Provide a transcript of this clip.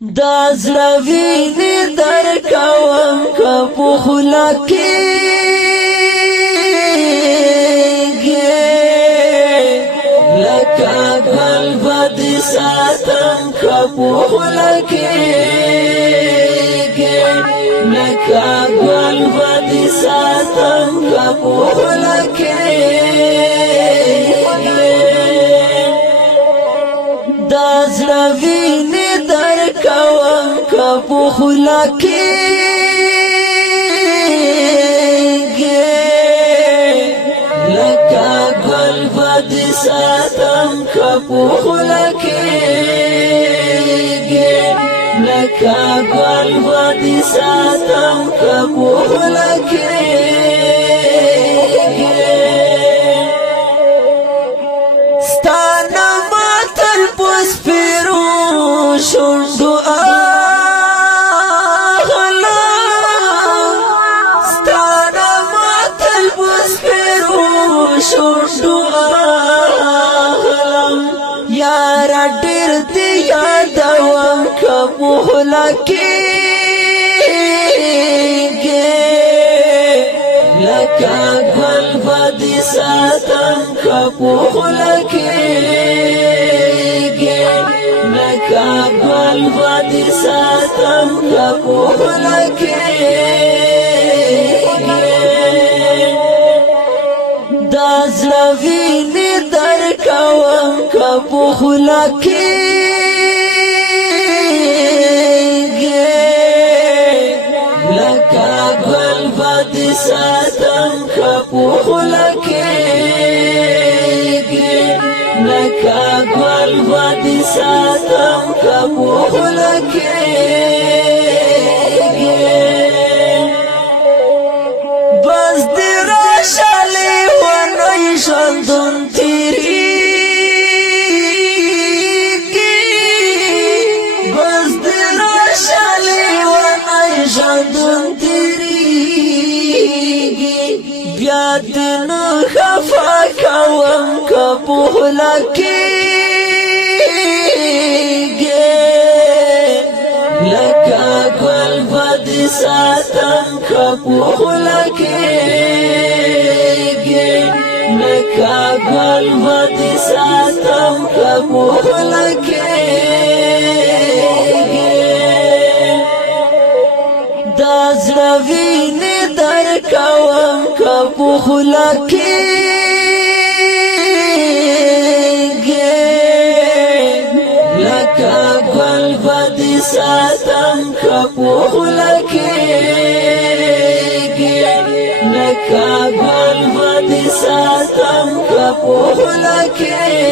دا زړه ویني درکوم که په خوله کېږي لکه ګل به دې ساتم که په خوله کېږي لکه ګل به دې ساتم که په خوله کېږي دا زړه ویني درکوم که په خوله کېږي لکه ګل به دې ساتم که په خوله کېږي لکه ګل به دې ساتم که په خوله کېږي ستا نامه تل په سپېرو شونډو اخلم ستا نامه تل په سپېرو شونډو اخلم یاره ډېر دې یادوم که په خوله کېږي لکه ګل به دې ساتم که په خوله کېږي لکه ګل به دې ساتم که په خوله کېږي دا زړه ویني درکوم که په خوله کېږي لکه ګل به دې ساتم که په خوله کېږي لکه ګل به دې ساتم که په خوله کېږي بس دې راشه لیونی ژوندون تېرېږي بس دې راشه لیونی ژوندون تېرېږي بیا دې نه خفه کوم که په خوله کېږي لکه ګل به دې ساتم که په خوله کېږي لکه ګل به دې ساتم که په خوله کېږي دا زړه ویني درکوم که په خوله کېږي لکه ګل به دې ساتم که په خوله کېږي لکه ګل به دې ساتم که په خوله کېږي